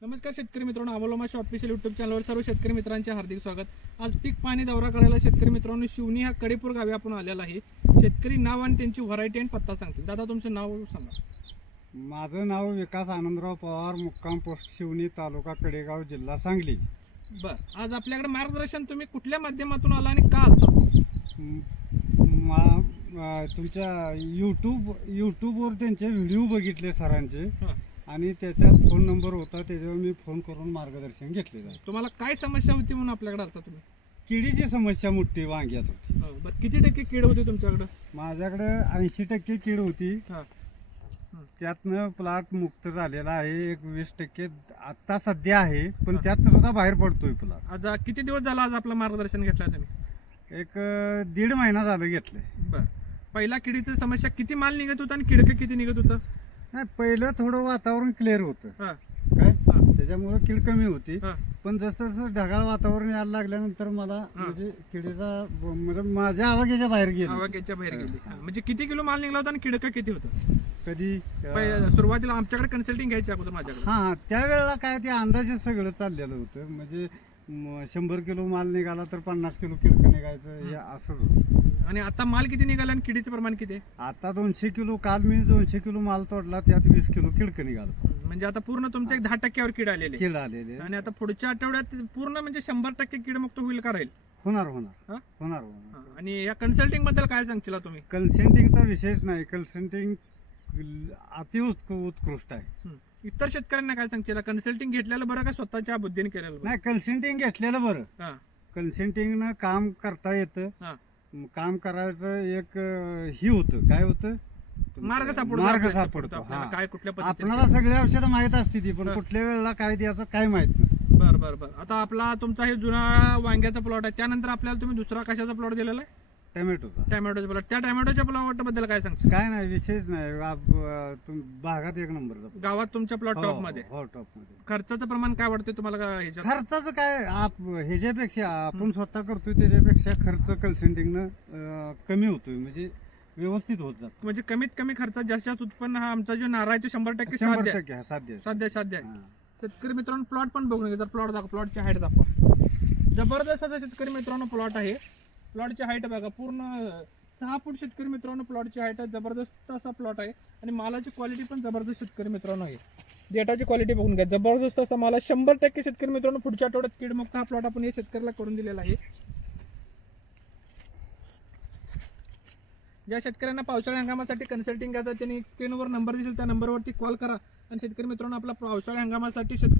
नमस्कार शेतकरी मित्रांनो, अमोलमाशी ऑफिशियल यूट्यूब चॅनलवर सर्व शेतकरी मित्रांचे हार्दिक स्वागत। आज पीक पाणी दौरा करायला शेतकरी मित्रांनो शिवनी ह्या कडेपूर गावी आपण आलेला आहे। शेतकरी नाव आणि त्यांची व्हरायटी आणि पत्ता सांगतील। दादा तुमचं नाव सांगा। माझं नाव विकास आनंदराव पवार, मुक्काम पोस्ट शिवनी, तालुका कडेगाव, जिल्हा सांगली। आज आपल्याकडे मार्गदर्शन तुम्ही कुठल्या माध्यमातून आला आणि का आला? तुमच्या यूट्यूबवर त्यांचे व्हिडिओ बघितले सरांचे आणि त्याच्यात फोन नंबर होता, त्याच्यावर मी फोन करून मार्गदर्शन घेतले जाते। तुम्हाला काय समस्या होती म्हणून आपल्याकडे आलता तुम्ही? किडीची समस्या मोठी वांग्यात होती। बरं, किती टक्के कीड होती तुमच्याकडे? माझ्याकडे 80% कीड होती, त्यातनं प्लॉट मुक्त झालेला आहे। एक 20% आता सध्या आहे, पण त्यात सुद्धा बाहेर पडतोय प्लॉट। आज किती दिवस झाला आज आपलं मार्गदर्शन घेतलं तुम्ही? एक 1.5 महिना झालं घेतलंय। बरं, पहिला किडीची समस्या किती माल निघत होता आणि किडकं किती निघत होतं? नाही, पहिलं थोडं वातावरण क्लिअर होतं काय, त्याच्यामुळे कीड कमी होती। हा. पण जसं जसं ढगाळ वातावरण यायला लागल्यानंतर मला म्हणजे किडीचा म्हणजे माझ्या आवाक्याच्या बाहेर गेली। आवाक्याच्या बाहेर गेली। म्हणजे किती किलो माल निघला होता आणि किडकं किती होतं? कधी सुरुवातीला आमच्याकडे कन्सल्टिंग घ्यायची अगोदर माझ्याकडे। हा, त्यावेळेला काय ते अंदाजे सगळं चाललेलं होतं। म्हणजे 100 किलो माल निघाला तर 50 किलो किडकं निघायचं, हे असंच होतं। आणि आता माल किती निघाला आणि किडीचं प्रमाण किती आहे? आता 200 किलो, काल मी 200 किलो माल तोडला, त्यात 20 किलो किडकं निघालं। म्हणजे आता पूर्ण तुमच्या 10% कीड आलेली आहे। कीड आलेले आणि आता पुढच्या आठवड्यात पूर्ण म्हणजे 100% कीडमुक्त होईल का राहील? होणार हा? होणार होणार होणार। आणि या कन्सल्टिंग बद्दल काय सांगशील तुम्ही? कन्सेंटिंगचा विषयच नाही, कन्सेंटिंग अति उत्कृष्ट आहे। इतर शेतकऱ्यांना काय सांगशील? कन्सल्टिंग घेतलेलं बरं का स्वतःच्या बुद्धीने केलेलं बरं? नाही, कन्सेंटिंग घेतलेलं बरं। हा. कन्सेंटिंगनं काम करता येतं, हा. काम करायचं एक ही होतं, काय होतं, मार्ग सापडतो मार्ग आपल्याला, सापडतो। आपल्याला हा. काय कुठल्या पद्धतीने आपल्याला सगळी औषधं माहित असते ती, पण हा. कुठल्या वेळेला काय द्यायचं काय माहित नसतं। बरं आता आपला तुमचा हे जुना वांग्याचा प्लॉट आहे, त्यानंतर आपल्याला तुम्ही दुसरा कशाचा प्लॉट दिलेला आहे? टोमॅटोचा प्लॉट. त्या टोमॅटोच्या प्लॉट बद्दल काय सांगशील? काय नाही, विषयच नाही। भागात एक नंबरचा गावात तुमच्या प्लॉट हो, टॉप मध्ये? हो, टॉप मध्ये। खर्चाचं प्रमाण काय वाटतं तुम्हाला का ह्याच्यात? खर्चाचं काय, ह्याच्यापेक्षा आपण स्वतः करतोय त्याच्यापेक्षा खर्च कन्सेंटिंगनं कमी होतोय, म्हणजे व्यवस्थित होत जात। म्हणजे कमीत कमी खर्चात जास्त उत्पन्न हा आमचा जो नारळ आहे तो 100% 100% साध्य साध्य आहे। हा. शेतकरी मित्रांनो प्लॉट पण बघून घ्या, प्लॉट दाखवा, प्लॉटची हाईट दाखवा। जबरदस्त असा शेतकरी मित्रांनो प्लॉट आहे। प्लॉटची हाईट बघा, पूर्ण 6 फूट शेतकरी मित्रांनो प्लॉटची हाईट आहे। जबरदस्त असा प्लॉट आहे आणि मालाची क्वालिटी पण जबरदस्त शेतकरी मित्रांनो आहे। डेटाची क्वालिटी बघून घ्या, जबरदस्त असा माल 100% शेतकरी मित्रांनो पुढच्या आठवड्यात कीडमुक्त हा प्लॉट आपण या शेतकऱ्याला करून दिलेला आहे। ज्या शेतकऱ्यांना पावसाळी हंगामासाठी कन्सल्टिंग घ्यायचं त्यांनी स्क्रीनवर नंबर दिसेल त्या नंबरवरती कॉल करा आणि शेतकरी मित्रांनो आपला पावसाळी हंगामासाठी